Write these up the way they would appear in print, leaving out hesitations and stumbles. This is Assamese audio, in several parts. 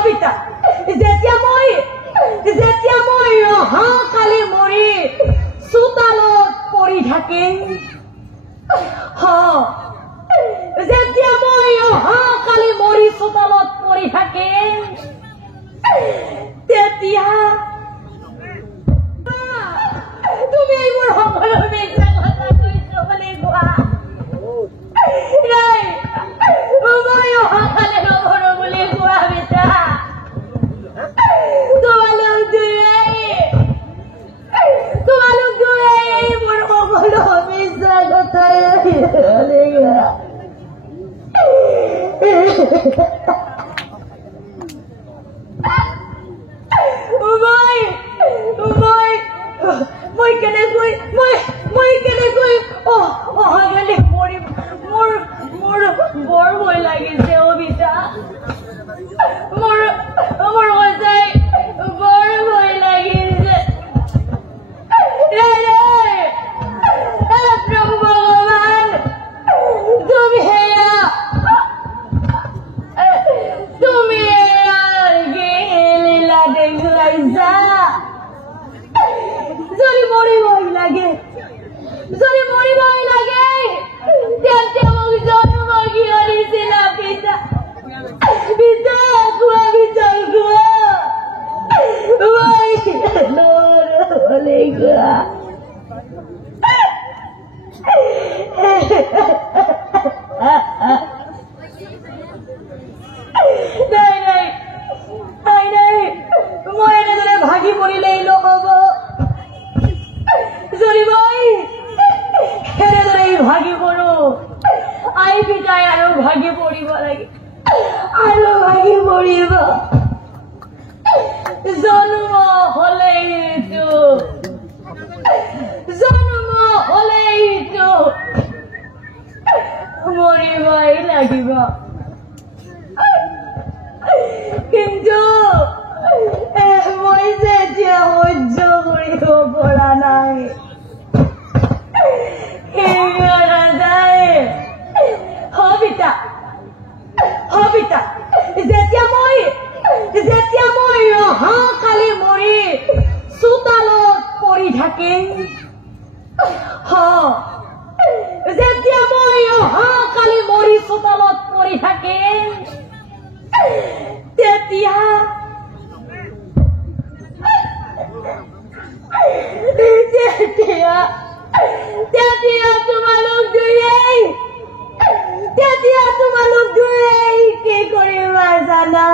হবিতা যেতিয়া মই অহাকালি মৰি চোতালত পৰি থাকিম যেতিয়া মই অহাকালি মৰি চোতালত পৰি থাকিম তেতিয়া তুমি এইবোৰ সকলো মিছা কথা কৈছ বুলি কোৱা নাই মই অহাকালি নমৰো বুলি কোৱা বেটা তোমালোক দুয়ে এইবোৰ সকলো মিছা কথা মই কেনেকৈ অহাকালি মৰিম মোৰ বৰ ভয় লাগিছে অবিতা মোৰ সঁচাই বৰ ভয় লাগিছে প্ৰভু ভগৱান তুমি লীলা দেখুৱাইছা যদি মৰিবই লাগে তেন্তে মোক জন্ম কিয় দিছিলা পিতা কোৱা মই নৰলে কোৱা নাই মই এনেদৰে ভাগি পৰিলেই নহব যদি মই এনেদৰেই ভাগি পৰো আই পিতাই আৰু ভাগি পৰিব লাগে আৰু ভাগি পৰিব জন্ম হলেইতো মৰিবই লাগিব কিন্তু মই যে এতিয়া সহ্য কৰিব পৰা নাই হবিতা যেতিয়া মই অহাকালি মৰি চোতালত পৰি থাকিম যেতিয়া মই অহাকালি মৰি চোতালত পৰি থাকিম তেতিয়া তোমালোক দুয়ে কি কৰিবা জানা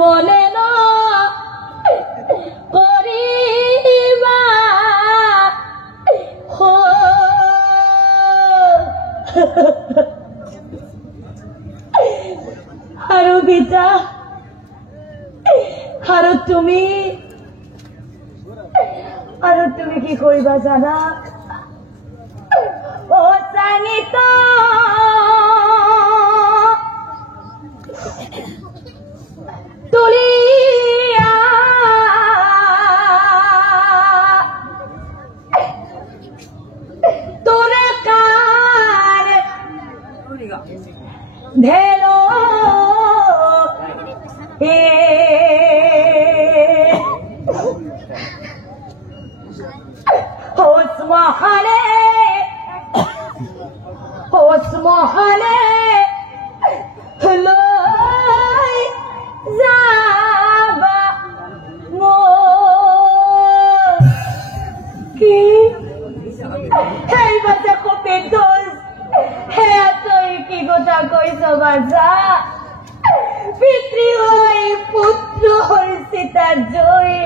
মনে ন কৰিবা আৰু পিতা আৰু তুমি কি কৰিবা জানা চাঙিত তুলিয়া তোৰে কাৰ ধেলো হোস মহালে পিতৃ হই পুত্ৰ হইছে তাৰ জয়